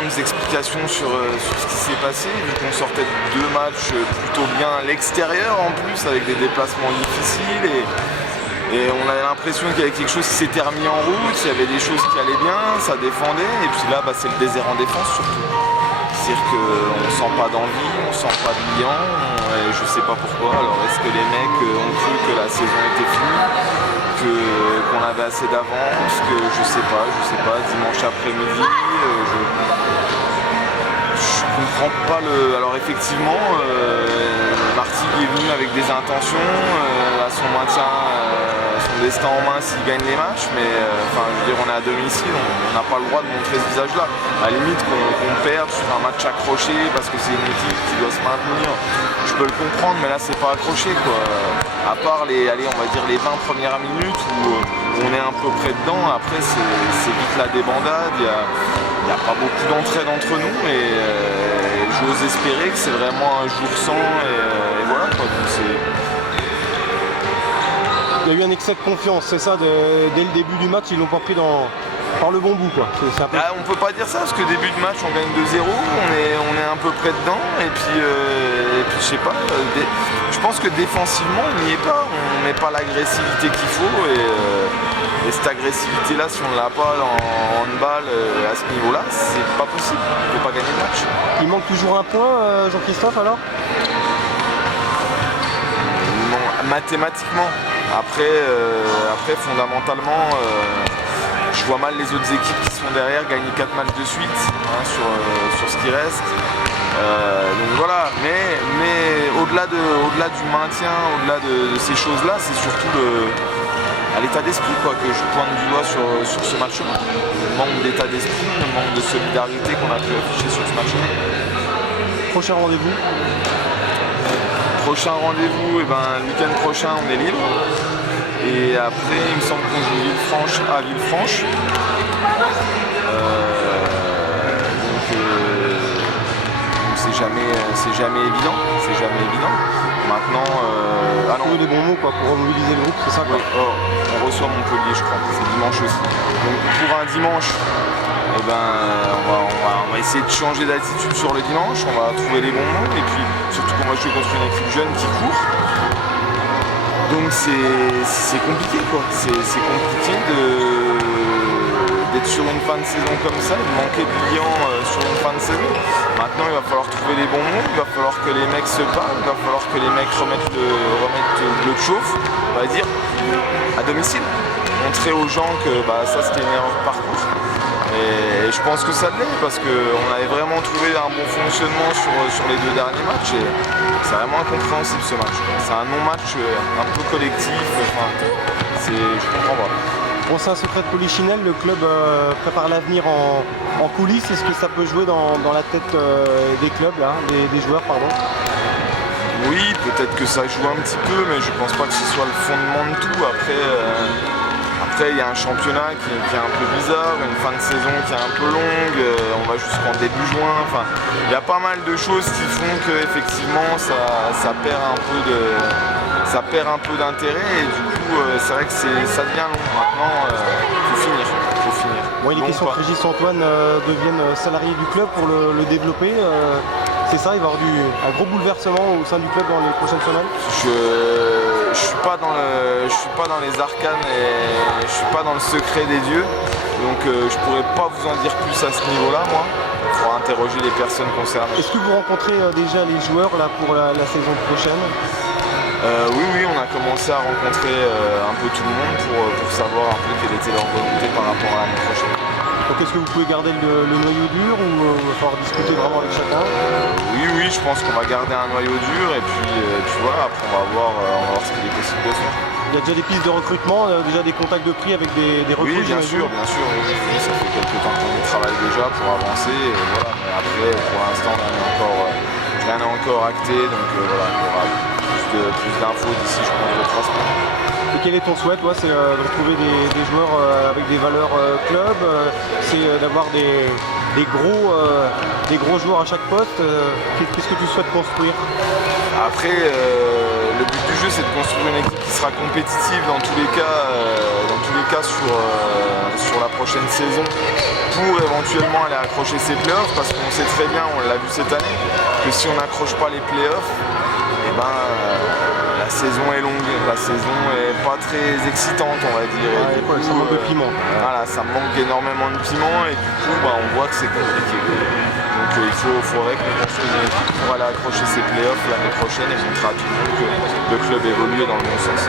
grandes explications sur ce qui s'est passé, vu qu'on sortait de 2 matchs plutôt bien à l'extérieur en plus, avec des déplacements difficiles. Et on avait l'impression qu'il y avait quelque chose qui s'était remis en route, il y avait des choses qui allaient bien, ça défendait, et puis là c'est le désert en défense surtout. C'est-à-dire qu'on ne sent pas d'envie, on ne sent pas de liant, et je sais pas pourquoi. Alors est-ce que les mecs ont cru que la saison était finie, qu'on avait assez d'avance, que je sais pas, dimanche après-midi, je comprends pas le. Alors effectivement, Martigues est venu avec des intentions, à son maintien, son destin en main s'il gagne les matchs, mais je veux dire, on est à domicile, on n'a pas le droit de montrer ce visage-là. À la limite qu'on perde sur un match accroché parce que c'est une équipe qui doit se maintenir, je peux le comprendre, mais là c'est pas accroché quoi. À part les 20 premières minutes où on est un peu près dedans, après c'est vite la débandade, il n'y a pas beaucoup d'entraide entre nous et j'ose espérer que c'est vraiment un jour sans et voilà quoi. Donc il y a eu un excès de confiance, c'est ça, dès le début du match, ils l'ont pas pris par le bon bout quoi. C'est un peu... on peut pas dire ça parce que début de match on gagne 2-0, on est un peu près dedans et puis je sais pas, je pense que défensivement on n'y est pas, on met pas l'agressivité qu'il faut et cette agressivité là si on l'a pas en handball à ce niveau là c'est pas possible, on peut pas gagner le match. Il manque toujours un point Jean-Christophe alors? Non, mathématiquement. Après fondamentalement je vois mal les autres équipes qui sont derrière gagner 4 matchs de suite sur ce qui reste. Donc voilà, mais au-delà du maintien, au-delà de ces choses-là, c'est surtout l'état d'esprit quoi, que je pointe du doigt sur ce match-là. Le manque d'état d'esprit, le manque de solidarité qu'on a pu afficher sur ce match-là. Prochain rendez-vous? Prochain rendez-vous, le week-end prochain on est libre. Et après il me semble qu'on joue Villefranche à Villefranche. Donc c'est jamais évident. Maintenant, trouver les bons mots quoi, pour mobiliser le groupe, c'est ça quoi. Oui, on reçoit Montpellier je crois, c'est dimanche aussi. Donc pour un dimanche, on va essayer de changer d'attitude sur le dimanche, on va trouver les bons mots et puis surtout qu'on va jouer contre une équipe jeune qui court. Donc c'est compliqué quoi, c'est compliqué d'être sur une fin de saison comme ça, de manquer de liant sur une fin de saison. Maintenant il va falloir trouver les bons mots, il va falloir que les mecs se parlent, il va falloir que les mecs remettent le chauffe, on va dire, à domicile. Montrer aux gens que ça c'était une erreur de parcours. Et je pense que ça l'est parce qu'on avait vraiment trouvé un bon fonctionnement sur les 2 derniers matchs et c'est vraiment incompréhensible ce match. C'est un non-match un peu collectif, je comprends pas. Bon, c'est un secret de Polichinelle, le club prépare l'avenir en coulisses. Est-ce que ça peut jouer dans la tête des clubs, là, des joueurs, pardon? Oui, peut-être que ça joue un petit peu, mais je pense pas que ce soit le fondement de tout. Après, il y a un championnat qui est un peu bizarre, une fin de saison qui est un peu longue, on va jusqu'en début juin. Enfin, il y a pas mal de choses qui font qu'effectivement ça perd un peu d'intérêt et du coup c'est vrai que ça devient long. Maintenant, faut finir. Bon, il est question que Régis Antoine devienne salarié du club pour le développer. C'est ça, il va y avoir un gros bouleversement au sein du club dans les prochaines semaines? Je suis pas dans les arcanes et je suis pas dans le secret des dieux. Donc je pourrais pas vous en dire plus à ce niveau-là, moi. Il faudra interroger les personnes concernées. Est-ce que vous rencontrez déjà les joueurs là pour la saison prochaine? Oui, on a commencé à rencontrer un peu tout le monde pour savoir un peu quelle était leur volonté par rapport à l'année prochaine. Donc est-ce que vous pouvez garder le noyau dur ou il va falloir discuter vraiment avec chacun? Oui, je pense qu'on va garder un noyau dur et puis voilà, après on va voir ce qu'il est possible de faire. Il y a déjà des pistes de recrutement, déjà des contacts de prix avec des recrues? Oui, bien sûr, oui, ça fait quelques temps qu'on y travaille déjà pour avancer, et voilà, mais après pour l'instant rien n'est encore acté, donc voilà, il y aura plus d'infos d'ici je pense 2-3 semaines. Et quel est ton souhait, toi? C'est de retrouver des joueurs avec des valeurs club, c'est d'avoir des gros joueurs à chaque poste. Qu'est-ce que tu souhaites construire? Après, le but du jeu c'est de construire une équipe qui sera compétitive dans tous les cas sur la prochaine saison. pour éventuellement aller accrocher ses playoffs, parce qu'on sait très bien, on l'a vu cette année, que si on n'accroche pas les playoffs, eh ben, la saison est longue, la saison est pas très excitante, on va dire. Et Ouais, ça manque de piment. Voilà, ça manque énormément de piment et du coup on voit que c'est compliqué. Donc il faudrait qu'on construise une équipe pour aller accrocher ses playoffs l'année prochaine et montrer à tout le monde que le club évolue dans le bon sens.